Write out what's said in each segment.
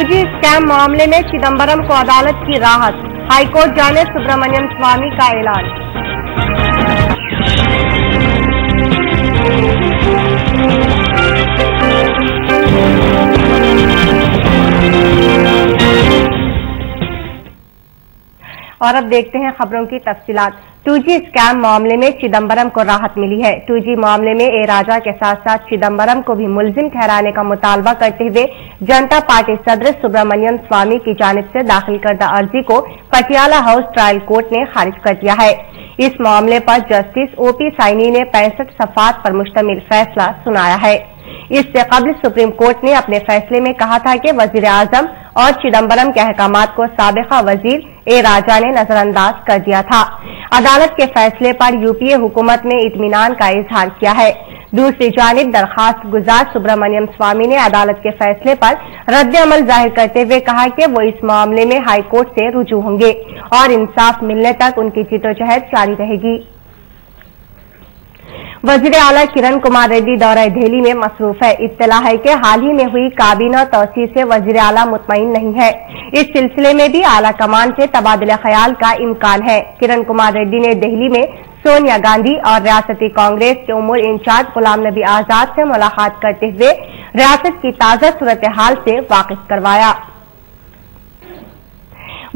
2G scam मामले में चिदम्बरम को अदालत की राहत, हाईकोर्ट जाने सुब्रमण्यम स्वामी का ऐलान। और अब देखते हैं खबरों की तफसीलात। 2G स्कैम मामले में चिदम्बरम को राहत मिली है। 2G मामले में ए राजा के साथ साथ चिदम्बरम को भी मुलजिम ठहराने का मुतालबा करते हुए जनता पार्टी सदर सुब्रमण्यम स्वामी की जानिब से दाखिल करदा अर्जी को पटियाला हाउस ट्रायल कोर्ट ने खारिज कर दिया है। इस मामले पर जस्टिस OP साइनी ने 65 सफ़ात पर मुश्तमिल फैसला सुनाया है। इससे कबल सुप्रीम कोर्ट ने अपने फैसले में कहा था कि वजीर आजम और चिदम्बरम के अहकामात को साबिका वजीर ए राजा ने नजरअंदाज कर दिया था। अदालत के फैसले पर UPA हुकूमत ने इत्मीनान का इजहार किया है। दूसरी जानिब दरखास्त गुजार सुब्रमण्यम स्वामी ने अदालत के फैसले पर रद्द अमल जाहिर करते हुए कहा कि वो इस मामले में हाई कोर्ट से रुजू होंगे और इंसाफ मिलने तक उनकी जिद्दोजहद जारी रहेगी। वजीर आला किरण कुमार रेड्डी दौरा दिल्ली में मसरूफ है। इत्तला है कि हाल ही में हुई काबीना तौसीर से वजीर आला मुतमईन नहीं है। इस सिलसिले में भी आला कमान से तबादला ख्याल का इम्कान है। किरण कुमार रेड्डी ने दिल्ली में सोनिया गांधी और रियासती कांग्रेस के उमूर इंचार्ज गुलाम नबी आजाद से मुलाकात करते हुए रियासत की ताजा सूरत हाल से वाकिफ करवाया।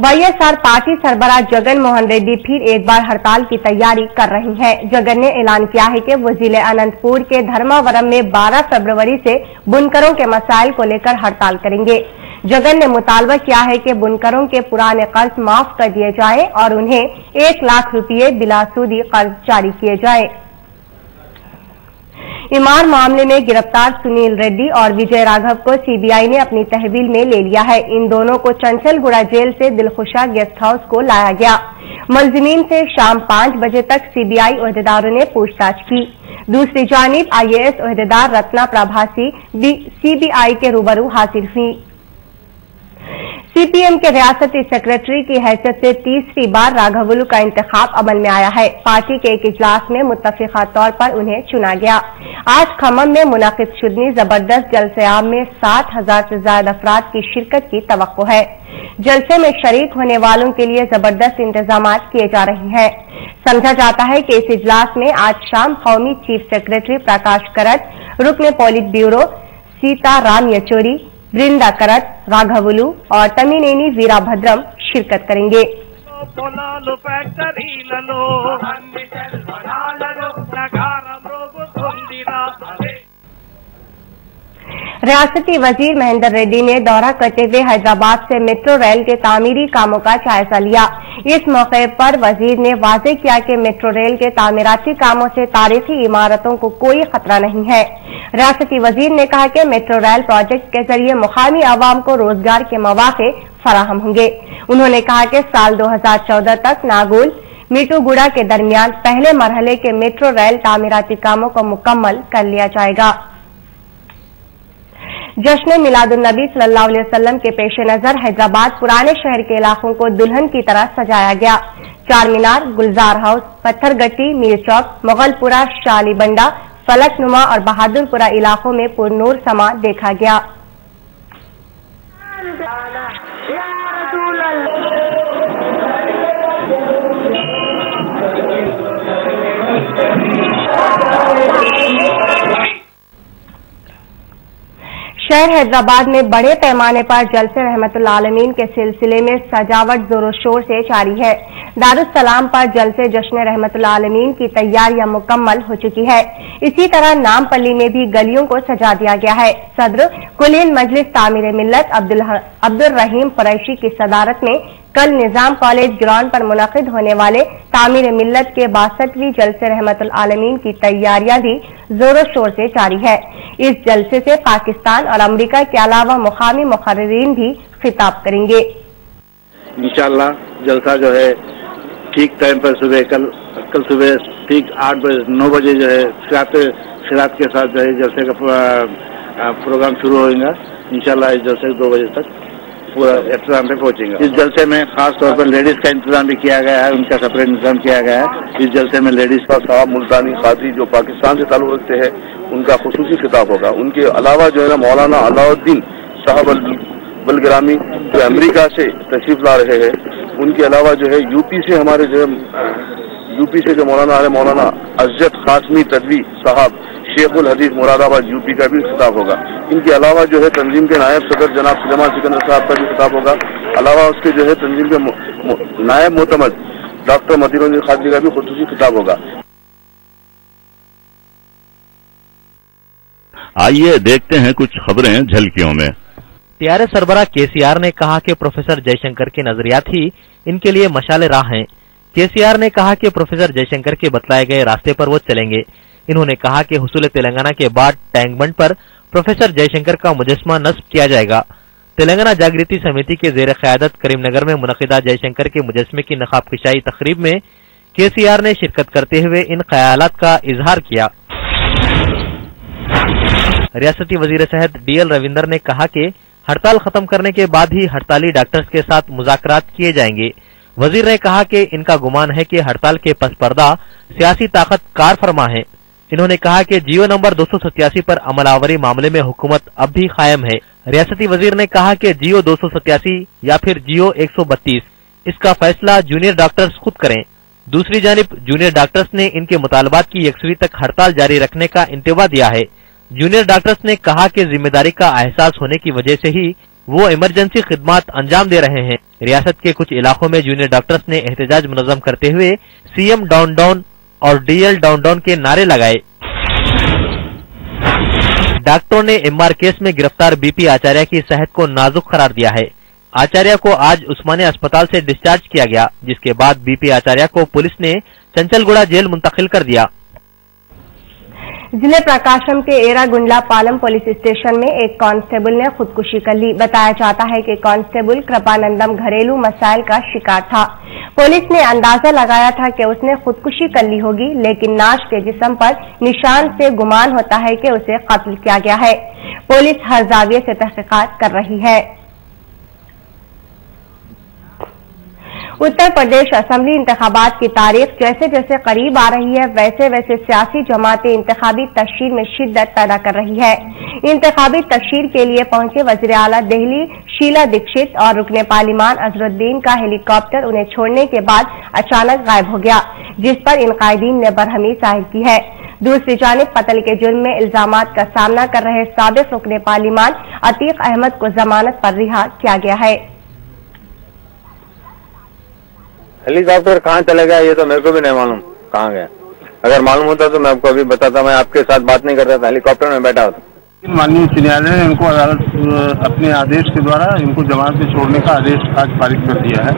YSR पार्टी सरबराह जगन मोहन रेड्डी फिर एक बार हड़ताल की तैयारी कर रही हैं। जगन ने ऐलान किया है कि वो जिले अनंतपुर के धर्मावरम में 12 फरवरी से बुनकरों के मसाइल को लेकर हड़ताल करेंगे। जगन ने मुतालबा किया है कि बुनकरों के पुराने कर्ज माफ कर दिए जाए और उन्हें 1 लाख रुपये बिलासूदी कर्ज जारी किए जाए। इमार मामले में गिरफ्तार सुनील रेड्डी और विजय राघव को CBI ने अपनी तहवील में ले लिया है। इन दोनों को चंचलगुड़ा जेल से दिलखुशा गेस्ट हाउस को लाया गया। मुलजिमीन से शाम 5 बजे तक CBI ओहदेदारों ने पूछताछ की। दूसरी जानिब IAS ओहदेदार रत्ना प्रभासी भी CBI के रूबरू हाजिर हुई। CPM के रियासती सेक्रेटरी की हैसियत से तीसरी बार राघवलू का इंतखाब अमल में आया है। पार्टी के एक इजलास में मुत्तफिका तौर पर उन्हें चुना गया। आज खम्मम में मुनाकिद शुदनी जबरदस्त जलसे-आम में 60,000 से ज्यादा अफराद की शिरकत की तवक्को है। जलसे में शरीक होने वालों के लिए जबरदस्त इंतजाम किए जा रहे हैं। समझा जाता है कि इस इजलास में आज शाम कौमी चीफ सेक्रेटरी प्रकाश करत, रुकन पोलित ब्यूरो सीताराम येचूरी, बृंदा करत, राघवलू और तमिनेनी वीराभद्रम शिरकत करेंगे। रियासती वजीर महेंद्र रेड्डी ने दौरा करते हुए हैदराबाद से मेट्रो रेल के तामीरी कामों का जायजा लिया। इस मौके पर वजीर ने वाजे किया कि मेट्रो रेल के तामीराती कामों से तारीखी इमारतों को कोई खतरा नहीं है। रियासती वजीर ने कहा कि मेट्रो रेल प्रोजेक्ट के जरिए मुकामी आवाम को रोजगार के मौके फराहम होंगे। उन्होंने कहा कि साल 2014 तक नागुल मीटूगुड़ा के दरमियान पहले मरहले के मेट्रो रेल तामीराती कामों को मुकम्मल कर लिया जाएगा। जश्न मिलादुन्नबी सल्लल्लाहु अलैहि वसल्लम के पेश नजर हैदराबाद पुराने शहर के इलाकों को दुल्हन की तरह सजाया गया। चार मीनार, गुलजार हाउस, पत्थरगट्टी, मीर चौक, मुगलपुरा, शालीबंडा, फलकनुमा और बहादुरपुरा इलाकों में पुरनूर समा देखा गया। शहर हैदराबाद में बड़े पैमाने पर जलसे रहमतुल आलमीन के सिलसिले में सजावट जोरों शोर से जारी है। दारुस्सलाम पर जलसे जश्न रहमतुल आलमीन की तैयारियां मुकम्मल हो चुकी है। इसी तरह नामपल्ली में भी गलियों को सजा दिया गया है। सदर कुलीन मजलिस तामीर मिल्लत अब्दुल रहीम कुरैशी की सदारत में कल निजाम कॉलेज ग्राउंड पर मुनक़िद होने वाले तामीर मिल्लत के 62वीं जलसे रहमतुल आलमीन की तैयारियां भी जोरों शोर से जारी है। इस जलसे से पाकिस्तान और अमेरिका के अलावा मुकामी मुक़र्रिरीन भी खिताब करेंगे। इंशाअल्लाह जलसा जो है ठीक टाइम पर सुबह कल सुबह ठीक 9 बजे जो है सिरात के साथ जो है जलसे का प्रोग्राम शुरू होगा। इंशाअल्लाह इस जलसे 2 बजे तक पूरा एहतराम पे पहुंचेंगे। इस जलसे में खास तौर पर लेडीज का इंतजाम भी किया गया है, उनका सेपरेट इंतजाम किया गया है। इस जलसे में लेडीज का साहब मुल्तानी काजी जो पाकिस्तान से ताल्लुक रखते हैं उनका खुसूसी खिताब होगा। उनके अलावा जो है ना मौलाना अलाउद्दीन साहब बलग्रामी जो अमेरिका से तशरीफ ला रहे हैं, उनके अलावा जो है यूपी से हमारे जो है यूपी से जो मौलाना अज़्ज़त कासमी तदवी साहब शेखुल हदीस मुरादाबाद यूपी का भी खिताब होगा। इनके अलावा जो है तंजीम के नायब सदर जनाब सुलेमान सिकंदर साहब का भी खिताब होगा। अलावा उसके जो है तंजीम के नायब मोतमद डॉक्टर मदीनुद्दीन खादरी का भी खुसूसी खिताब होगा। आइए देखते हैं कुछ खबरें झलकियों में। टीआरएस सरबराह केसीआर ने कहा कि प्रोफेसर जयशंकर के नजरियात ही इनके लिए मशाले राह हैं। केसीआर ने कहा कि प्रोफेसर जयशंकर के बतलाए गए रास्ते पर वो चलेंगे। इन्होंने कहा कि हुसूल तेलंगाना के बाद टैंक बंड पर प्रोफेसर जयशंकर का मुजस्मा नस्ब किया जाएगा। तेलंगाना जागृति समिति के जेर क़यादत करीमनगर में मुनक़िदा जयशंकर के मुजस्मे की नक़ाबकशाई तक़रीब में केसीआर ने शिरकत करते हुए इन ख्यालात का इजहार किया। रियासती वजीर सेहत डीएल रविंदर ने कहा कि हड़ताल खत्म करने के बाद ही हड़ताली डॉक्टर्स के साथ मुज़ाकरात किए जाएंगे। वजीर ने कहा कि इनका गुमान है कि हड़ताल के पस पर्दा सियासी ताकत कार फरमा है। इन्होंने कहा कि जियो नंबर 287 पर अमलावरी मामले में हुकूमत अब भी कायम है। रियासती वजीर ने कहा कि जियो 287 या फिर जियो 132 इसका फैसला जूनियर डॉक्टर्स खुद करें। दूसरी जानिब जूनियर डॉक्टर्स ने इनके मुतालबात की यकसुई तक हड़ताल जारी रखने का इंतवा दिया है। जूनियर डॉक्टर्स ने कहा कि जिम्मेदारी का एहसास होने की वजह से ही वो इमरजेंसी खिदमात अंजाम दे रहे हैं। रियासत के कुछ इलाकों में जूनियर डॉक्टर्स ने एहतजाज मुनज़्ज़म करते हुए सीएम डाउन डाउन और डीएल डाउन डाउन के नारे लगाए। डॉक्टरों ने एमआर केस में गिरफ्तार बीपी आचार्य की सेहत को नाजुक करार दिया है। आचार्य को आज उस्मानिया अस्पताल से डिस्चार्ज किया गया, जिसके बाद बीपी आचार्य को पुलिस ने चंचलगुड़ा जेल मुंतकिल कर दिया। जिले प्रकाशम के एरागुंडला पालम पुलिस स्टेशन में एक कांस्टेबल ने खुदकुशी कर ली। बताया जाता है कि कांस्टेबल कृपानंदम घरेलू मसाइल का शिकार था। पुलिस ने अंदाजा लगाया था कि उसने खुदकुशी कर ली होगी, लेकिन नाश के जिस्म पर निशान से गुमान होता है कि उसे कत्ल किया गया है। पुलिस हर जाविये से तहकीकात कर रही है। उत्तर प्रदेश असेंबली इंतखाबात की तारीख जैसे जैसे करीब आ रही है, वैसे वैसे सियासी जमातें इंतखाबी तशहीर में शिद्दत पैदा कर रही है। इंतखाबी तशहीर के लिए पहुंचे वज़ीर आला दिल्ली शीला दीक्षित और रुकने पार्लिमान अजहरुद्दीन का हेलीकॉप्टर उन्हें छोड़ने के बाद अचानक गायब हो गया, जिस पर इन कायदीन ने बरहमी जाहिर की है। दूसरी जानिब कत्ल के जुर्म में इल्जामात का सामना कर रहे साबिक रुकने पार्लिमान अतीक अहमद को जमानत पर रिहा किया गया है। हेलीकॉप्टर कहाँ चले गया ये तो मेरे को भी नहीं मालूम कहाँ गया। अगर मालूम होता तो मैं आपको अभी बताता। मैं आपके साथ बात नहीं करता था, हेलीकॉप्टर में बैठा होता। माननीय उच्च न्यायालय ने इनको अदालत अपने आदेश के द्वारा इनको जमानत से छोड़ने का आदेश आज पारित कर दिया है।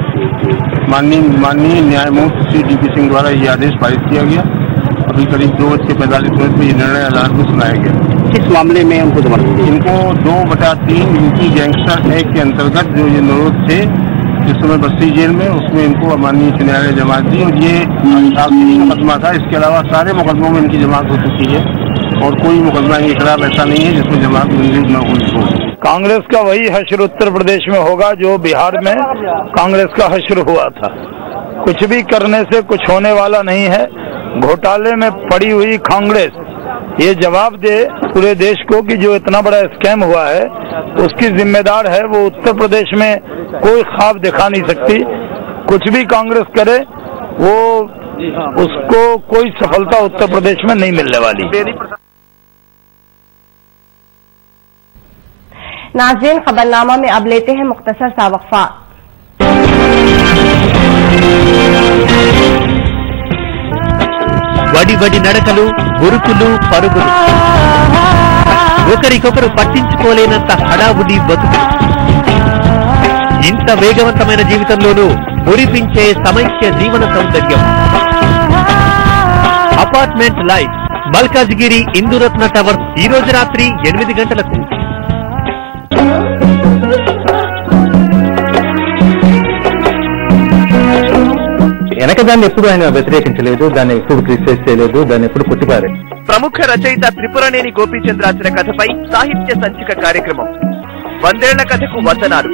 माननीय न्यायमूर्ति श्री डीपी सिंह द्वारा ये आदेश पारित किया गया। अभी करीब 2:45 में ये निर्णय अदालत में सुनाया गया। किस मामले में उनको जमानत? इनको 2/3 यूपी गैंगस्टर एक्ट के अंतर्गत जो ये निरोध थे इस समय बस्ती जेल में, उसमें इनको माननीय उच्च न्यायालय जमानत दी और ये आखिरी मुकदमा था। इसके अलावा सारे मुकदमों में इनकी जमानत हो चुकी है और कोई मुकदमा इनके खिलाफ ऐसा नहीं है जिसमें जमानत मंजूर न हुई हो। कांग्रेस का वही हश्र उत्तर प्रदेश में होगा जो बिहार में कांग्रेस का हश्र हुआ था। कुछ भी करने से कुछ होने वाला नहीं है। घोटाले में पड़ी हुई कांग्रेस ये जवाब दे पूरे देश को कि जो इतना बड़ा स्कैम हुआ है उसकी जिम्मेदार है वो। उत्तर प्रदेश में कोई ख्वाब दिखा नहीं सकती। कुछ भी कांग्रेस करे वो उसको कोई सफलता उत्तर प्रदेश में नहीं मिलने वाली। नाज़रीन, खबरनामा में अब लेते हैं मुख्तसर सा वक्फा। వడి వడి నడకలు, ఉరుకులు, పరుగులు, ఒకరికొకరు పట్టించుకోలేనంత హడావుడి బతుకు. ఇంత వేగవంతమైన జీవితంలోనూ మురిపించే సమైక్య జీవన సౌందర్యం. అపార్ట్మెంట్ లైఫ్ మల్కాజ్గిరి ఇందురత్న టవర్స్ ఈ రోజు రాత్రి 8 గంటలకు. వెనక దాన్ని ఎప్పుడు ఆయన వ్యతిరేకించలేదు, దాన్ని ఎప్పుడు క్రిటిసైజ్ చేయలేదు, దాన్ని ఎప్పుడు కొట్టిపారు. ప్రముఖ రచయిత త్రిపురనేని గోపీచంద్ రాసిన కథపై సాహిత్య సంచిక కార్యక్రమం 100 ఏళ్ల కథకు వందనాలు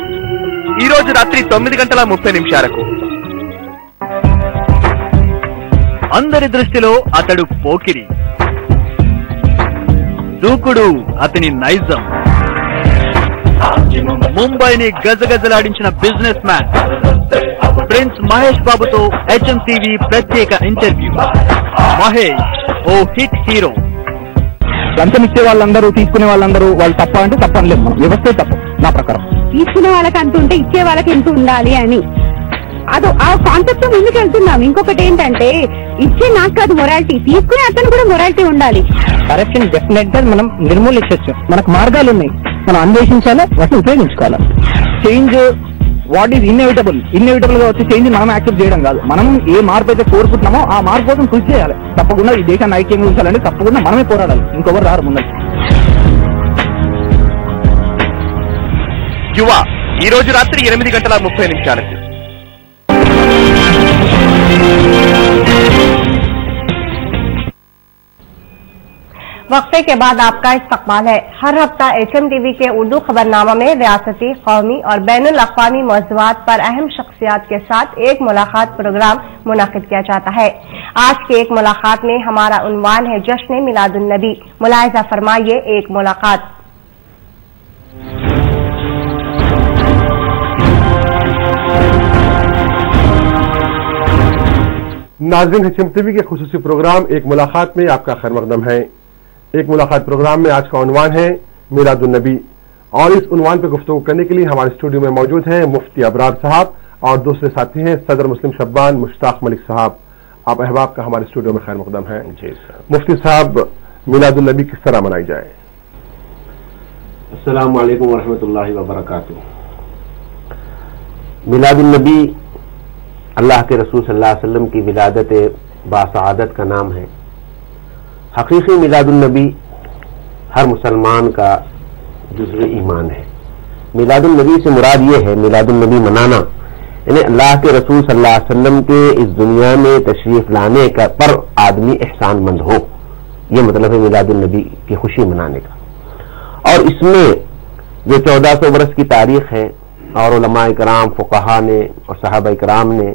ఈ రోజు రాత్రి 9:30 అందరి దృష్టిలో అతడు పోకిరి, దూకుడు అతని నైజం, ముంబైని గజగజలాడించిన బిజినెస్ మ్యాన్ ప్రిన్స్ మహేష్ బాబుతో HMTV ప్రత్యేక ఇంటర్వ్యూ. మహేష్ ఓ హిట్ హీరో. లంచం ఇచ్చే వాళ్ళందరూ తీసుకునే వాళ్ళందరూ వాళ్ళు తప్ప అంటే తప్పనలేదు, మనం వ్యవస్థే తప్పు నా ప్రకారం. తీసుకునే వాళ్ళకి అంత ఉంటే ఇచ్చే వాళ్ళకి ఎంత ఉండాలి అని అది ఆ కాన్సెప్ట్ ముందుకు వెళ్తున్నాం. ఇంకొకటి ఏంటంటే ఇచ్చే నాకు కాదు మొరాలిటీ, తీసుకునే అతను కూడా మొరాలిటీ ఉండాలి. కరప్షన్ డెఫినెట్ గా మనం నిర్మూలించవచ్చు. మనకు మార్గాలు ఉన్నాయి, మనం అన్వేషించాలా, వాటిని ఉపయోగించుకోవాలా. చేంజ్ వాట్ ఈజ్ ఇన్ఎవిటబుల్ గా వచ్చే చేంజ్ మనం యాక్సెప్ట్ చేయడం కాదు. మనం ఏ మార్పు అయితే కోరుకుంటున్నామో ఆ మార్పు కోసం కృషి చేయాలి. తప్పకుండా ఈ దేశాన్ని ఐక్యంగా ఉంచాలంటే తప్పకుండా మనమే పోరాడాలి, ఇంకొకరు రారు ముందు. యువ ఈ రోజు రాత్రి 8:30 वक्फे के बाद आपका इस्तकबाल है। हर हफ्ता HMTV के उर्दू खबरनामा में रियासती, कौमी और बैनुल अक़वामी मौज़ूआत पर अहम शख्सियात के साथ एक मुलाकात प्रोग्राम मुनाकिद किया जाता है। आज की एक मुलाकात में हमारा उन्वान है जश्न मिलादुन नबी। मुलाहिज़ा फरमाइए एक मुलाकात। नाज़रीन, HMTV के खुसूसी प्रोग्राम एक मुलाकात में आपका खैर मकदम है। एक मुलाकात प्रोग्राम में आज का उन्वान है मिलादुन नबी, और इस उन्वान पर गुफ्तगू करने के लिए हमारे स्टूडियो में मौजूद हैं मुफ्ती अबरार साहब और दूसरे साथी हैं सदर मुस्लिम शब्बान मुश्ताक मलिक साहब। आप अहबाब का हमारे स्टूडियो में खैर मकदम है। मुफ्ती साहब, मिलादुन नबी किस तरह मनाई जाए? अस्सलामु अलैकुम वरहमतुल्लाहि वबरकातुहू। मिलादुन नबी अल्लाह के रसूल सल्लल्लाहु अलैहि वसल्लम की विलादत बासआदत का नाम है। हकीकी मिलादुन नबी हर मुसलमान का जुज़्व ईमान है। मिलादुन नबी से मुराद ये है, मिलादुन नबी मनाना यानी अल्लाह के रसूल सल्लल्लाहु अलैहि वसल्लम के इस दुनिया में तशरीफ लाने का पर आदमी एहसानमंद हो, ये मतलब है मिलादुन नबी की खुशी मनाने का। और इसमें जो 1400 बरस की तारीख है और उलमा इकराम, फुक़हा ने और सहाबा इकराम ने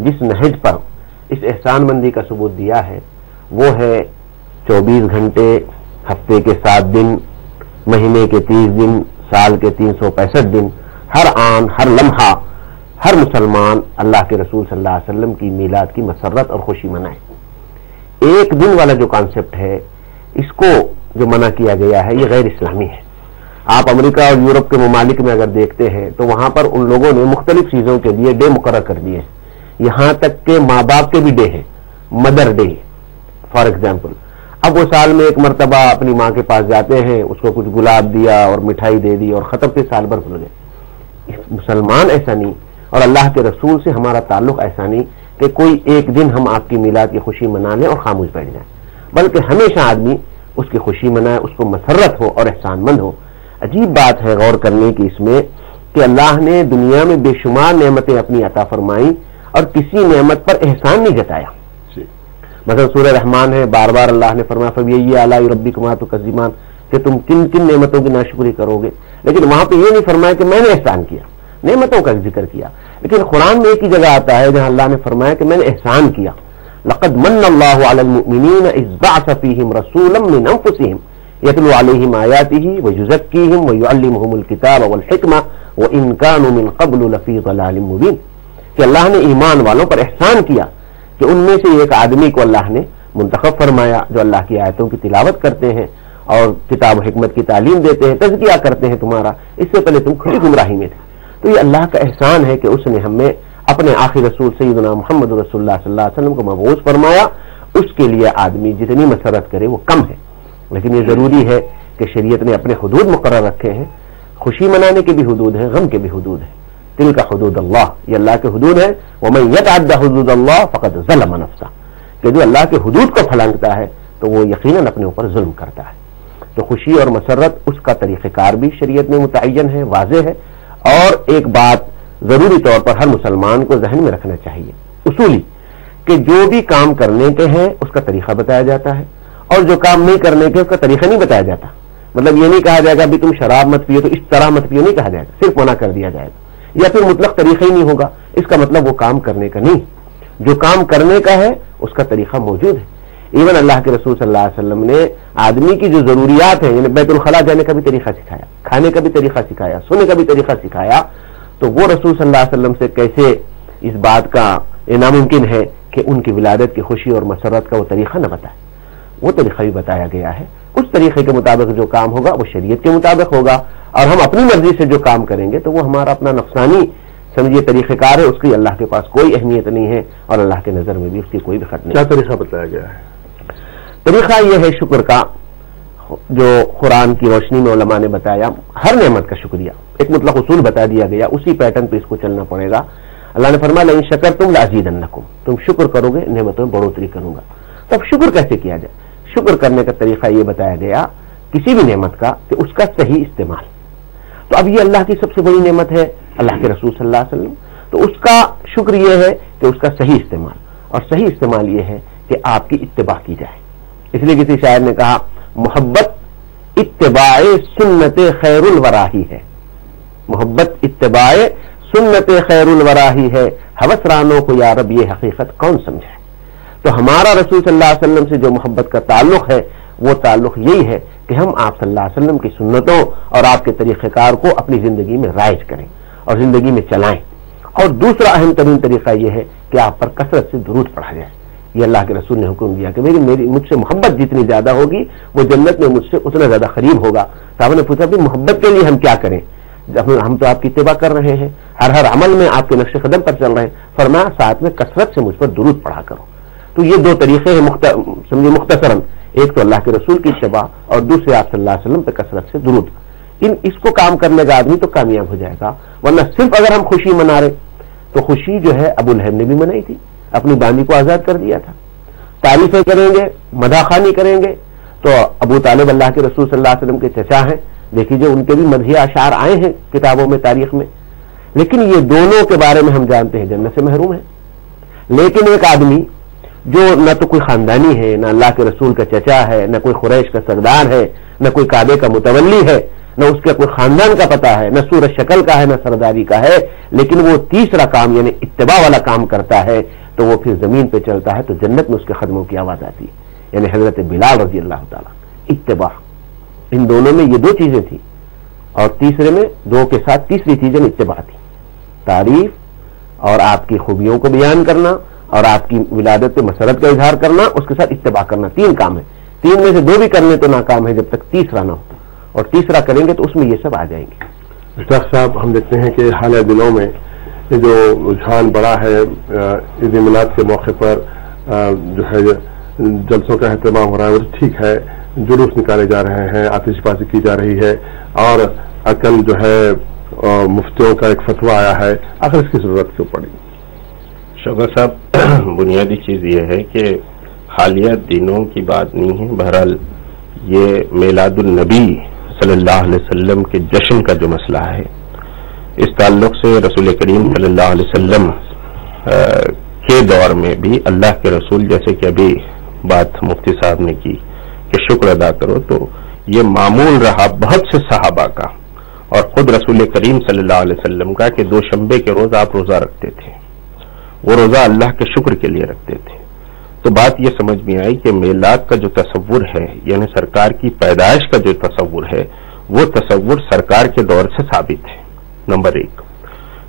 जिस नहज पर इस एहसानमंदी का सबूत दिया है वो है 24 घंटे, हफ्ते के 7 दिन, महीने के 30 दिन, साल के 365 दिन, हर आन हर लम्हा हर मुसलमान अल्लाह के रसूल सल्लल्लाहु अलैहि वसल्लम की मीलाद की मसरत और खुशी मनाए। एक दिन वाला जो कॉन्सेप्ट है इसको जो मना किया गया है ये गैर इस्लामी है। आप अमेरिका और यूरोप के ममालिक में अगर देखते हैं तो वहां पर उन लोगों ने मुख्तलिफ चीजों के लिए डे मुकर्रर कर दिए, यहां तक के माँ बाप के भी डे है, मदर डे फॉर एग्जाम्पल। अब वो साल में एक मरतबा अपनी माँ के पास जाते हैं, उसको कुछ गुलाब दिया और मिठाई दे दी और खत्म से साल भर भूल गए। मुसलमान ऐसा नहीं और अल्लाह के रसूल से हमारा ताल्लुक ऐसा नहीं कि कोई एक दिन हम आपकी मिलाद की खुशी मना लें और खामोश बैठ जाए, बल्कि हमेशा आदमी उसकी खुशी मनाए, उसको मसरत हो और एहसानमंद हो। अजीब बात है गौर करने की इसमें कि अल्लाह ने दुनिया में बेशुमार नेमतें अपनी अता फरमाई और किसी नेमत पर एहसान नहीं जताया। मतलब सूरह रहमान है, बार बार अल्लाह ने फरमाया फबिअय्यि आलाइ रब्बिकुमा तुकज़्ज़िबान कि तुम किन किन नेमतों की नाशुक्री करोगे, लेकिन वहां पे ये नहीं फरमाया कि मैंने एहसान किया, नेमतों का जिक्र किया। लेकिन कुरान में एक ही जगह आता है जहां अल्लाह ने फरमाया कि मैंने एहसान किया, लक़द मन्नल्लाहु अलल मुअमिनीन इज़ बअस फ़ीहिम रसूलन मिन अनफुसिहिम यतलू अलैहिम आयातिही व युज़क्कीहिम व युअल्लिमुहुमुल किताब वल हिकमा व इन कानू मिन क़ब्लु लफ़ी ज़लालिम मुबीन। कि अल्लाह ने ईमान वालों पर एहसान किया कि उनमें से एक आदमी को अल्लाह ने मुंतखब फरमाया जो अल्लाह की आयतों की तिलावत करते हैं और किताब हिकमत की तालीम देते हैं, तज़किया करते हैं तुम्हारा, इससे पहले तुम खुली गुमराही में थे। तो ये अल्लाह का एहसान है कि उसने हमें अपने आखिर रसूल सैयदना मुहम्मद रसूलुल्लाह सल्लल्लाहु अलैहि वसल्लम को मबऊस फरमाया। उसके लिए आदमी जितनी मसरत करे वो कम है, लेकिन ये जरूरी है कि शरीयत ने अपने हुदूद मुकर्रर रखे हैं। खुशी मनाने के भी हुदूद है, गम के भी हुदूद है। तिल का हुदूद अल्लाह, ये अल्लाह के हुदूद है। वमन यतअद्दा हुदूद अल्लाह फ़क़द ज़लम नफ़्सा, कि जो अल्लाह के हुदूद को फलांगता है तो वो यकीनन अपने ऊपर जुल्म करता है। तो खुशी और मसरत उसका तरीक़ेकार भी शरीयत में मुतअय्यन है, वाज़ेह है। और एक बात जरूरी तौर पर हर मुसलमान को जहन में रखना चाहिए उसूली, कि जो भी काम करने के हैं उसका तरीका बताया जाता है और जो काम नहीं करने के उसका तरीका नहीं बताया जाता। मतलब ये नहीं कहा जाएगा भी तुम शराब मत पियो तो इस तरह मत पियो, नहीं कहा जाएगा, सिर्फ मना कर दिया जाएगा, या फिर मुतलक तरीका ही नहीं होगा। इसका मतलब वो काम करने का नहीं, जो काम करने का है उसका तरीका मौजूद है। इवन अल्लाह के रसूल सल्लल्लाहु अलैहि वसल्लम ने आदमी की जो जरूरियात है, यानी बैतुल खला जाने का भी तरीका सिखाया, کھانے کا بھی طریقہ سکھایا, سونے کا بھی طریقہ سکھایا, تو وہ رسول صلی اللہ علیہ وسلم سے کیسے اس بات کا ناممکن ہے کہ ان کی ولادت کی خوشی اور مسرت کا وہ طریقہ نہ بتائے. وہ طریقہ بھی بتایا گیا ہے. اس طریقے کے مطابق جو کام ہوگا وہ شریعت کے مطابق ہوگا, اور ہم اپنی مرضی سے جو کام کریں گے تو وہ ہمارا اپنا نفسانی سمجھیے طریقہ کار ہے, اس کی اللہ کے پاس کوئی اہمیت نہیں ہے اور اللہ کے نظر میں بھی اس کی کوئی خط نہیں. کیا طریقہ بتایا گیا ہے؟ طریقہ یہ ہے شکر کا, جو قرآن کی روشنی میں علماء نے بتایا. ہر نعمت کا شکریہ, ایک مطلق اصول بتا دیا گیا, اسی پیٹرن پہ اس کو چلنا پڑے گا. اللہ نے فرمایا لئن شکرتم لازیدنکم, تم شکر کرو گے نعمتوں میں بڑھوتری کروں گا. تو اب شکر کیسے کیا جائے؟ شکر کرنے کا طریقہ یہ بتایا گیا کسی بھی نعمت کا کہ اس کا صحیح استعمال. تو اب یہ اللہ کی سب سے بڑی نعمت ہے اللہ کے رسول صلی اللہ علیہ وسلم, تو اس کا شکر یہ ہے کہ اس کا صحیح استعمال, اور صحیح استعمال یہ ہے کہ آپ کی اتباع کی جائے. اس لیے کسی شاعر نے کہا محبت اتباع سنت خیر الورا ہی ہے, محبت اتباع سنت خیر الورا ہی ہے, ہوس رانوں کو یا رب یہ حقیقت کون سمجھے. تو ہمارا رسول صلی اللہ علیہ وسلم سے جو محبت کا تعلق ہے وہ تعلق یہی ہے کہ ہم آپ صلی اللہ علیہ وسلم کی سنتوں اور آپ کے طریقہ کار کو اپنی زندگی میں رائج کریں اور زندگی میں چلائیں. اور دوسرا اہم ترین طریقہ یہ ہے کہ آپ پر کثرت سے درود پڑھا جائے. یہ اللہ کے رسول نے حکم دیا کہ مجھ سے محبت جتنی زیادہ ہوگی وہ جنت میں مجھ سے اتنا زیادہ قریب ہوگا. صاحب نے پوچھا کہ محبت کے لیے ہم کیا کریں؟ ہم تو آپ کی اتباع کر رہے ہیں, ہر عمل میں آپ کے نقش قدم پر چل رہے ہیں. فرمایا ساتھ میں کثرت سے مجھ پر درود پڑھا کرو. تو یہ دو طریقے ہیں سمجھے مختصراً, ایک تو اللہ کے رسول کی اتباع اور دوسرے آپ صلی اللہ علیہ وسلم پہ کثرت سے درود. اس کو کام کرنے کا آدمی تو کامیاب ہو جائے گا. ورنہ صرف اگر ہم خوشی منا رہے تو خوشی جو ہے ابو لہب نے بھی منائی تھی, اپنی باندی کو آزاد کر دیا تھا. تعریفیں کریں گے, مدح خوانی کریں گے, تو ابو طالب اللہ کے رسول صلی اللہ علیہ وسلم کے چچا ہیں, دیکھیے ان کے بھی مدحیہ اشعار آئے ہیں کتابوں میں, تاریخ میں. لیکن یہ دونوں کے بارے میں ہم جانتے ہیں جنت سے محروم ہیں. لیکن ایک آدمی جو نہ تو کوئی خاندانی ہے, نہ اللہ کے رسول کا چچا ہے, نہ کوئی قریش کا سردار ہے, نہ کوئی کعبے کا متولی ہے, نہ اس کا کوئی خاندان کا پتہ ہے, نہ صورت شکل کا ہے, نہ سرداری کا ہے, لیکن وہ تیسرا کام یعنی اتباع والا کام کرتا ہے, تو وہ پھر زمین پہ چلتا ہے تو جنت میں اس کے قدموں کی آواز آتی ہے. یعنی حضرت بلال رضی اللہ تعالیٰ. اتباع, ان دونوں میں یہ دو چیزیں تھیں, اور تیسرے میں دو کے ساتھ تیسری چیزیں اتباع تھی. تعریف اور آپ کی خوبیوں کو بیان کرنا اور آپ کی ولادت پہ مسرت کا اظہار کرنا, اس کے ساتھ اتباع کرنا. تین کام ہے, تین میں سے دو بھی کرنے تو ناکام ہے جب تک تیسرا نہ ہو, اور تیسرا کریں گے تو اس میں یہ سب آ جائیں گے. اشتاق صاحب, ہم دیکھتے ہیں کہ حالیہ دنوں میں یہ جو رجحان بڑا ہے عید میلاد کے موقع پر جو ہے جلسوں کا اہتمام ہو رہا ہے, وہ ٹھیک ہے, جلوس نکالے جا رہے ہیں, آتش بازی کی جا رہی ہے, اور عقل جو ہے مفتیوں کا ایک فتویٰ آیا ہے, آخر اس کی ضرورت کیوں پڑی؟ شوکت صاحب, بنیادی چیز یہ ہے کہ حالیہ دنوں کی بات نہیں ہے. بہرحال یہ میلاد النبی صلی اللہ علیہ وسلم کے جشن کا جو مسئلہ ہے, اس تعلق سے رسول کریم صلی اللہ علیہ وسلم کے دور میں بھی اللہ کے رسول, جیسے کہ ابھی بات مفتی صاحب نے کی کہ شکر ادا کرو, تو یہ معمول رہا بہت سے صحابہ کا, اور خود رسول کریم صلی اللہ علیہ وسلم کا کہ دوشنبے کے روز آپ روزہ رکھتے تھے. وہ روزہ اللہ کے شکر کے لیے رکھتے تھے. تو بات یہ سمجھ میں آئی کہ میلاد کا جو تصور ہے, یعنی سرکار کی پیدائش کا جو تصور ہے, وہ تصور سرکار کے دور سے ثابت ہے. نمبر ایک.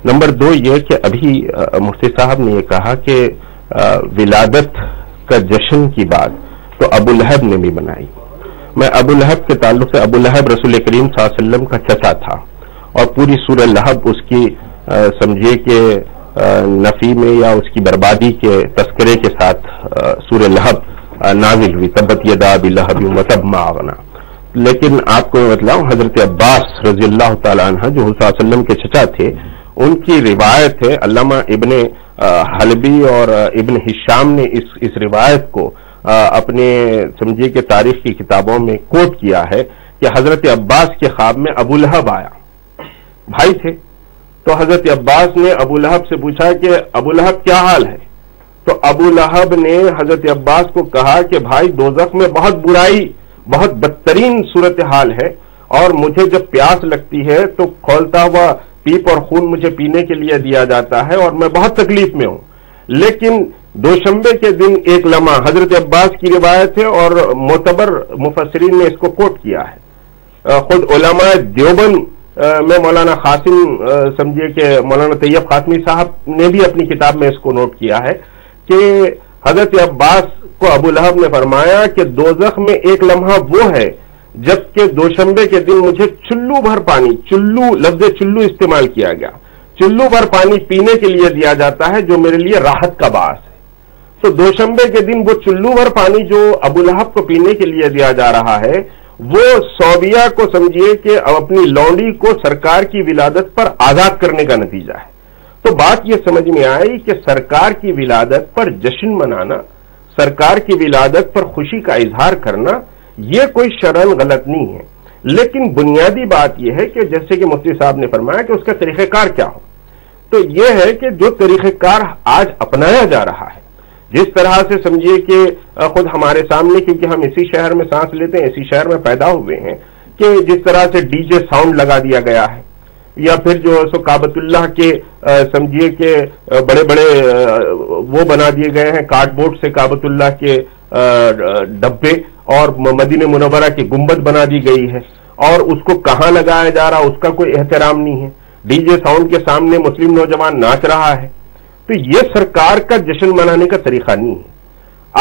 نمبر دو یہ کہ ابھی مفتی صاحب نے یہ کہا کہ ولادت کا جشن کی بات تو ابو لہب نے بھی بنائی. میں ابو لہب کے تعلق سے, ابو لہب رسول کریم صلی اللہ علیہ وسلم کا چچا تھا, اور پوری سورہ لہب اس کی سمجھے کہ نفی میں یا اس کی بربادی کے تذکرے کے ساتھ سورہ لہب نازل ہوئی, تبت یدا ابی لہب وتب ما اغنی. لیکن آپ کو میں بتلاؤں, حضرت عباس رضی اللہ تعالیٰ عنہ جو حضور صلی اللہ علیہ وسلم کے چچا تھے, ان کی روایت ہے, علامہ ابن حلبی اور ابن ہشام نے اس روایت کو اپنے سمجھیے کہ تاریخ کی کتابوں میں کوٹ کیا ہے کہ حضرت عباس کے خواب میں ابو لہب آیا, بھائی تھے. تو حضرت عباس نے ابو لہب سے پوچھا کہ ابو لہب کیا حال ہے؟ تو ابو لہب نے حضرت عباس کو کہا کہ بھائی دوزخ میں بہت برائی, بہت بدترین صورتحال ہے, اور مجھے جب پیاس لگتی ہے تو کھولتا ہوا پیپ اور خون مجھے پینے کے لیے دیا جاتا ہے, اور میں بہت تکلیف میں ہوں. لیکن دوشنبے کے دن ایک لمحہ, حضرت عباس کی روایت ہے اور معتبر مفسرین نے اس کو کوٹ کیا ہے, خود علماء دیوبند میں مولانا قاسم سمجھیے کہ مولانا طیب قاسمی صاحب نے بھی اپنی کتاب میں اس کو نوٹ کیا ہے کہ حضرت عباس کو ابو لہب نے فرمایا کہ دوزخ میں ایک لمحہ وہ ہے جبکہ دوشنبے کے دن مجھے چلو بھر پانی، لفظ چلو استعمال کیا گیا، چلو بھر پانی پینے کے لیے دیا جاتا ہے جو میرے لیے راحت کا باعث ہے۔ تو دوشنبے کے دن وہ چلو بھر پانی جو ابو لہب کو پینے کے لیے دیا جا رہا ہے وہ صوبیہ کو سمجھیے کہ اپنی لونڈی کو سرکار کی ولادت پر آزاد کرنے کا نتیجہ ہے۔ تو بات یہ سمجھ میں آئی کہ سرکار کی ولادت پر جشن منانا، سرکار کی ولادت پر خوشی کا اظہار کرنا یہ کوئی شرعاً غلط نہیں ہے، لیکن بنیادی بات یہ ہے کہ جیسے کہ مفتی صاحب نے فرمایا کہ اس کا طریقہ کار کیا ہو۔ تو یہ ہے کہ جو طریقہ کار آج اپنایا جا رہا ہے، جس طرح سے سمجھیے کہ خود ہمارے سامنے، کیونکہ ہم اسی شہر میں سانس لیتے ہیں، اسی شہر میں پیدا ہوئے ہیں، کہ جس طرح سے ڈی جے ساؤنڈ لگا دیا گیا ہے، یا پھر جو سو کعبۃ اللہ کے سمجھیے کہ بڑے بڑے وہ بنا دیے گئے ہیں کارڈ بورڈ سے کعبۃ اللہ کے ڈبے، اور مدینہ منورہ کی گنبد بنا دی گئی ہے، اور اس کو کہاں لگایا جا رہا اس کا کوئی احترام نہیں ہے۔ ڈی جے ساؤنڈ کے سامنے مسلم نوجوان ناچ رہا ہے، تو یہ سرکار کا جشن منانے کا طریقہ نہیں ہے۔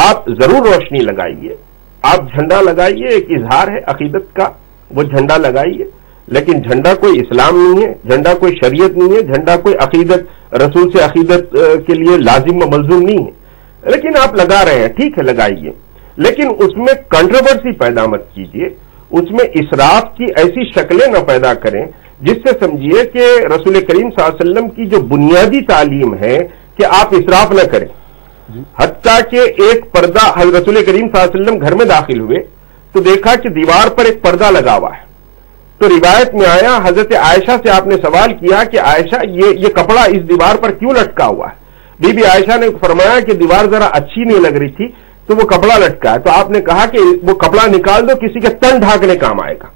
آپ ضرور روشنی لگائیے، آپ جھنڈا لگائیے، ایک اظہار ہے عقیدت کا، وہ جھنڈا لگائیے، لیکن جھنڈا کوئی اسلام نہیں ہے، جھنڈا کوئی شریعت نہیں ہے، جھنڈا کوئی عقیدت رسول سے عقیدت کے لیے لازم و ملزوم نہیں ہے، لیکن آپ لگا رہے ہیں، ٹھیک ہے لگائیے، لیکن اس میں کنٹروورسی پیدا مت کیجیے، اس میں اسراف کی ایسی شکلیں نہ پیدا کریں جس سے سمجھیے کہ رسول کریم صلی اللہ علیہ وسلم کی جو بنیادی تعلیم ہے کہ آپ اسراف نہ کریں۔ حتیٰ کہ ایک پردہ، حضرت رسول کریم صلی اللہ علیہ وسلم گھر میں داخل ہوئے تو دیکھا کہ دیوار پر ایک پردہ لگا ہوا ہے، تو روایت میں آیا حضرت عائشہ سے آپ نے سوال کیا کہ عائشہ یہ کپڑا اس دیوار پر کیوں لٹکا ہوا ہے؟ بی بی عائشہ نے فرمایا کہ دیوار ذرا اچھی نہیں لگ رہی تھی تو وہ کپڑا لٹکا ہے، تو آپ نے کہا کہ وہ کپڑا نکال دو، کسی کے تن ڈھانکنے کام آئے گا۔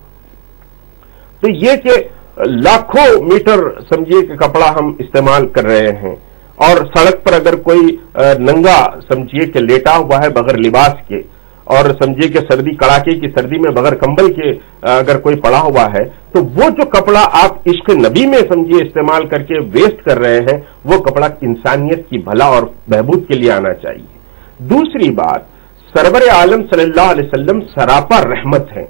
تو یہ کہ لاکھوں میٹر سمجھیے کہ کپڑا ہم استعمال کر رہے ہیں، اور سڑک پر اگر کوئی ننگا سمجھیے کہ لیٹا ہوا ہے بغیر لباس کے، اور سمجھیے کہ سردی کڑاکے کی سردی میں بغیر کمبل کے اگر کوئی پڑا ہوا ہے، تو وہ جو کپڑا آپ عشق نبی میں سمجھیے استعمال کر کے ویسٹ کر رہے ہیں، وہ کپڑا انسانیت کی بھلا اور بہبود کے لیے آنا چاہیے۔ دوسری بات، سرور عالم صلی اللہ علیہ وسلم سراپا رحمت ہیں،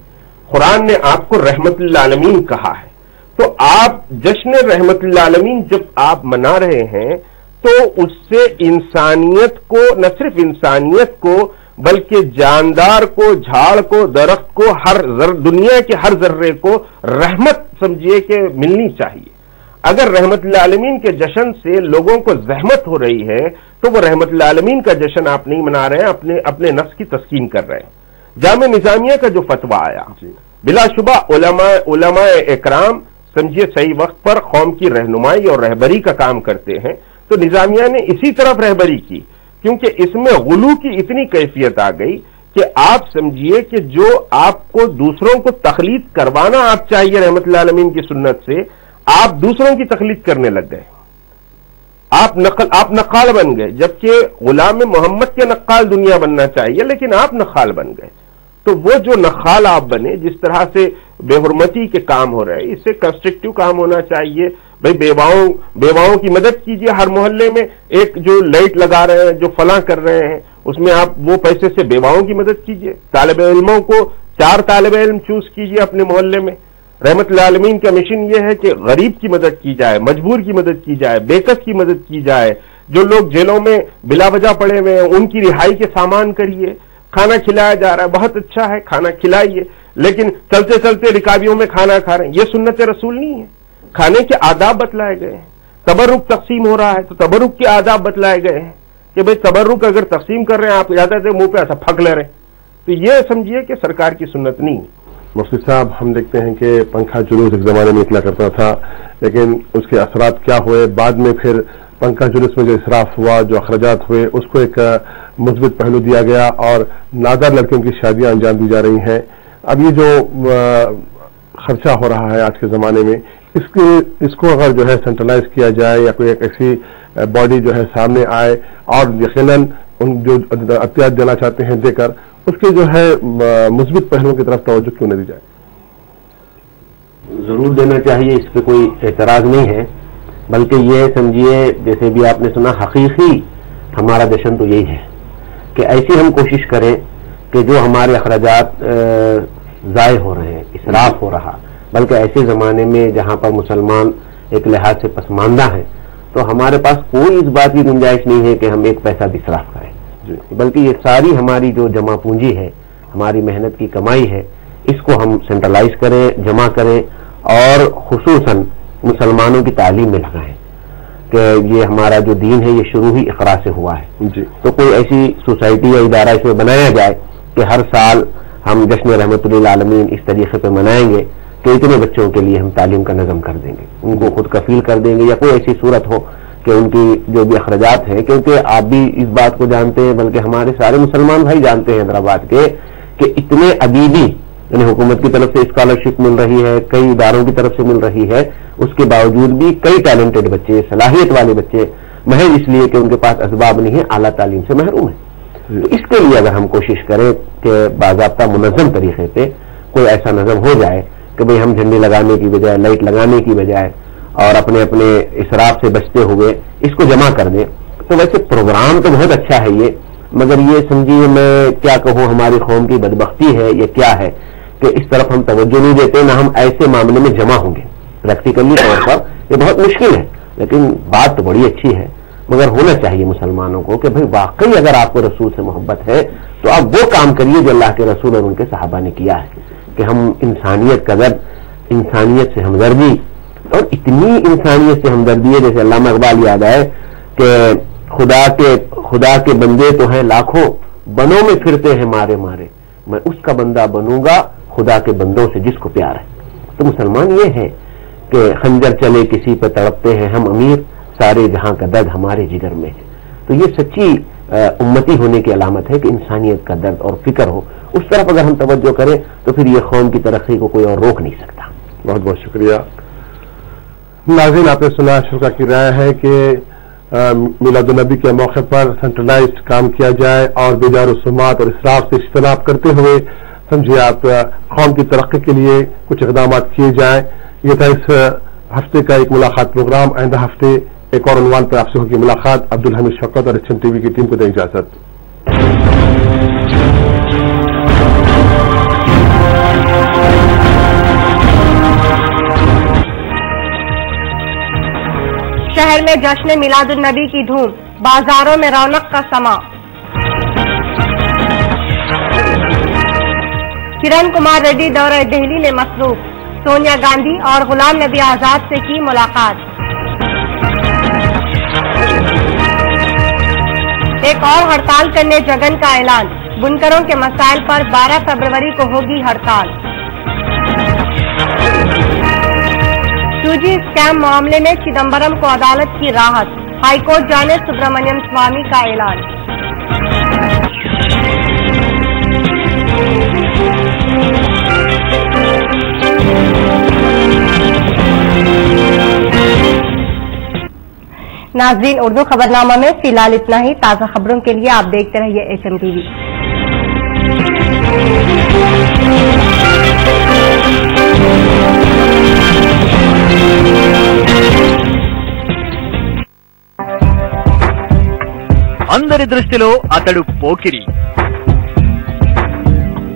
قرآن نے آپ کو رحمت للعالمین کہا ہے، تو آپ جشن رحمت للعالمین جب آپ منا رہے ہیں تو اس سے انسانیت کو، نہ صرف انسانیت کو بلکہ جاندار کو، جھاڑ کو، درخت کو، دنیا کے ہر ذرے کو رحمت سمجھیے کہ ملنی چاہیے۔ اگر رحمت للعالمین کے جشن سے لوگوں کو زحمت ہو رہی ہے تو وہ رحمت للعالمین کا جشن آپ نہیں منا رہے ہیں، اپنے نفس کی تسکین کر رہے ہیں۔ جامع نظامیہ کا جو فتویٰ آیا، بلا شبہ علماء اکرام سمجھیے صحیح وقت پر قوم کی رہنمائی اور رہبری کا کام کرتے ہیں، تو نظامیہ نے اسی طرف رہبری کی، کیونکہ اس میں غلو کی اتنی کیفیت آ گئی کہ آپ سمجھیے کہ جو آپ کو دوسروں کو تقلید کروانا آپ چاہیے رحمت للعالمین کی سنت سے، آپ دوسروں کی تقلید کرنے لگ گئے، آپ نقال بن گئے، جبکہ غلام محمد کے نقال دنیا بننا چاہیے، لیکن آپ نقال بن گئے۔ تو وہ جو نقال آپ بنے، جس طرح سے بے حرمتی کے کام ہو رہے ہیں، اس سے کنسٹرکٹیو کام ہونا چاہیے۔ بھئی بیواؤں کی مدد کیجئے، ہر محلے میں ایک جو لائٹ لگا رہے ہیں، جو فلاں کر رہے ہیں، اس میں آپ وہ پیسے سے بیواؤں کی مدد کیجئے۔ طالب علموں کو 4 طالب علم چوز کیجئے اپنے محلے میں۔ رحمت للعالمین کا مشن یہ ہے کہ غریب کی مدد کی جائے، مجبور کی مدد کی جائے، بیکس کی مدد کی جائے، جو لوگ جیلوں میں بلا وجہ پڑے ہوئے ہیں ان کی رہائی کے سامان کریے۔ کھانا کھلایا جا رہا ہے، بہت اچھا ہے، کھانا کھلائیے، لیکن چلتے چلتے رکابیوں میں کھانا کھا رہے ہیں، یہ سنت رسول نہیں ہے۔ کھانے کے آداب بتلائے گئے ہیں، تبرک تقسیم ہو رہا ہے تو تبرک کے آداب بتلائے گئے ہیں کہ بھئی تبرک اگر تقسیم کر رہے ہیں آپ زیادہ سے منہ پہ ایسا پھک لے رہے ہیں، تو یہ سمجھیے کہ سرکار کی سنت نہیں ہے۔ مفتی صاحب، ہم دیکھتے ہیں کہ پنکھا جلوس ایک زمانے میں نکلا کرتا تھا، لیکن اس کے اثرات کیا ہوئے، بعد میں پھر پنکھا جلوس میں جو اسراف ہوا، جو اخراجات ہوئے، اس کو ایک مثبت پہلو دیا گیا اور نادار لڑکیوں کی شادیاں انجام دی جا رہی ہیں۔ اب یہ جو خرچہ ہو رہا ہے آج کے زمانے میں، اس کو اگر جو ہے سینٹرلائز کیا جائے یا کوئی ایک ایسی باڈی جو ہے سامنے آئے اور یقیناً ان جو احتیاط دینا چاہتے ہیں دے کر اس کے جو ہے مثبت پہلوؤں کی طرف توجہ کیوں نہ دی جائے؟ जरूर देना चाहिए, इस पे कोई एतराज नहीं है, बल्कि ये समझिए जैसे भी आपने सुना, हकीकी हमारा जश्न तो यही है कि ऐसी हम कोशिश करें कि जो हमारे अखराजात ज़ाय हो रहे हैं, इसराफ हो रहा, बल्कि ऐसे ज़माने में जहाँ पर मुसलमान एक लिहाज से पसमानदा हैं, तो हमारे पास कोई इस बात की गुंजाइश नहीं है कि हम एक पैसा भी इसराफ करें, बल्कि ये सारी हमारी जो जमा पूंजी है, हमारी मेहनत की कमाई है, इसको हम सेंट्रलाइज करें, जमा करें और खुसूसन मुसलमानों की तालीम में लगाएं कि ये हमारा जो दीन है ये शुरू ही इकरा से हुआ है। तो कोई ऐसी सोसाइटी या इदारा इसमें बनाया जाए कि हर साल हम जश्न रहमतुल्लिल आलमीन इस तरीके पे मनाएंगे कि इतने बच्चों के लिए हम तालीम का नज़म कर देंगे, उनको खुद कफील कर देंगे, या कोई ऐसी सूरत हो कि उनकी जो भी अखराजात हैं, क्योंकि आप भी इस बात को जानते हैं, बल्कि हमारे सारे मुसलमान भाई जानते हैं हैदराबाद के, कि इतने अदीबी यानी हुकूमत की तरफ से स्कॉलरशिप मिल रही है, कई इदारों की तरफ से मिल रही है, उसके बावजूद भी कई टैलेंटेड बच्चे, सलाहियत वाले बच्चे महज इसलिए कि उनके पास असबाब नहीं है, आला तालीम से महरूम है। तो इसके लिए अगर हम कोशिश करें कि बाज़ाब्ता मुनज़्ज़म तरीके से कोई ऐसा नज़म हो जाए कि भाई हम झंडे लगाने की बजाय, लाइट लगाने की बजाय और अपने अपने इसराफ से बचते हुए इसको जमा कर दें, तो वैसे प्रोग्राम तो बहुत अच्छा है ये, मगर ये समझिए मैं क्या कहूँ, हमारी कौम की बदबख्ती है ये क्या है कि इस तरफ हम तवज्जो नहीं देते, ना हम ऐसे मामले में जमा होंगे। प्रैक्टिकली तौर पर ये बहुत मुश्किल है, लेकिन बात तो बड़ी अच्छी है, मगर होना चाहिए मुसलमानों को कि भाई वाकई अगर आपको रसूल से मोहब्बत है तो आप वो काम करिए जो अल्लाह के रसूल और उनके सहाबा ने किया है, कि हम इंसानियत का दर्द, इंसानियत से हमदर्दी, और इतनी इंसानियत से हमदर्दी है जैसे अल्लामा इकबाल याद आए कि खुदा के बंदे तो हैं लाखों, बनों में फिरते हैं मारे मारे, मैं उसका बंदा बनूंगा खुदा के बंदों से जिसको प्यार है। तो मुसलमान ये है कि खंजर चले किसी पे तड़पते हैं हम अमीर, सारे जहां का दर्द हमारे जिगर में है। तो ये सच्ची उम्मती होने की अलामत है कि इंसानियत का दर्द और फिक्र हो, उस तरफ अगर हम तवज्जो करें तो फिर ये कौम की तरक्की को कोई और रोक नहीं सकता। बहुत बहुत शुक्रिया। नाज़रीन, आपने सुना शुक्र की राय है कि मिलादुन्नबी के मौके पर सेंट्रलाइज्ड काम किया जाए और बेजार रसूमात और इसराफ से इज्तनाब करते हुए समझिए आप कौम की तरक्की के लिए कुछ इक़दाम किए जाएं। ये था इस हफ्ते का एक मुलाकात प्रोग्राम। आइंदा हफ्ते एक और उन्वान पर आपसे होगी मुलाकात। अब्दुल हमीद शौकत और HM TV की टीम को दें इजाजत। शहर में जश्न मिलादुन्नबी की धूम, बाजारों में रौनक का समा। किरण कुमार रेड्डी दौरे दिल्ली में मसरूफ, सोनिया गांधी और गुलाम नबी आजाद से की मुलाकात। एक और हड़ताल करने जगन का ऐलान, बुनकरों के मसाइल पर 12 फरवरी को होगी हड़ताल। 2G स्कैम मामले में चिदम्बरम को अदालत की राहत, हाईकोर्ट जाने सुब्रमण्यम स्वामी का ऐलान। नाज़रीन, उर्दू खबरनामा में फिलहाल इतना ही। ताज़ा खबरों के लिए आप देखते रहिए HM TV। అందరి దృష్టిలో అతడు పోకిరి,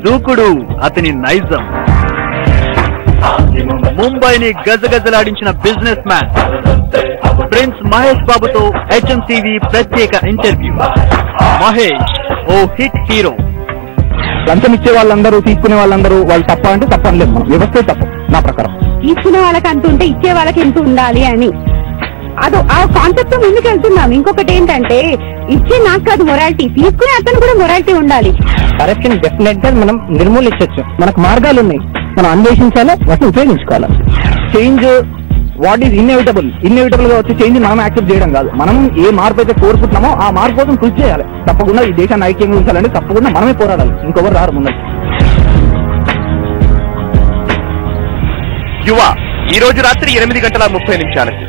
దూకుడు అతని నైజం, ముంబైని గజగజలాడించిన బిజినెస్ మ్యాన్ ప్రిన్స్ మహేష్ బాబుతో HM TV ప్రత్యేక ఇంటర్వ్యూ. మహేష్ ఓ హిట్ హీరో. లంచం ఇచ్చే వాళ్ళందరూ, తీసుకునే వాళ్ళందరూ వాళ్ళు తప్ప అంటే తప్పనలేదు, మనం వ్యవస్థే తప్పు నా ప్రకారం. తీసుకునే వాళ్ళకి అంత ఉంటే ఇచ్చే వాళ్ళకి ఎంత ఉండాలి అని అదో ఆ కాన్సెప్ట్ ముందుకు వెళ్తున్నాం. ఇంకొకటి ఏంటంటే ఇచ్చే నాకు కాదు మొరాలిటీ, తీసుకునే అతను కూడా మొరాలిటీ ఉండాలి. కరప్షన్ డెఫినెట్ గా మనం నిర్మూలించవచ్చు. మనకు మార్గాలు ఉన్నాయి, మనం అన్వేషించాలి, వాటిని ఉపయోగించుకోవాలి. చేంజ్ వాట్ ఈజ్ ఇన్ఎవిటబుల్ గా వచ్చే చేంజ్ మనం యాక్సెప్ట్ చేయడం కాదు. మనం ఏ మార్పు అయితే కోరుకుంటున్నామో ఆ మార్పు కోసం కృషి చేయాలి. తప్పకుండా ఈ దేశాన్ని ఐక్యంగా ఉంచాలంటే తప్పకుండా మనమే పోరాడాలి, ఇంకొకరు రారు ముందు. యువ ఈ రోజు రాత్రి 8:30 నిమిషాలకు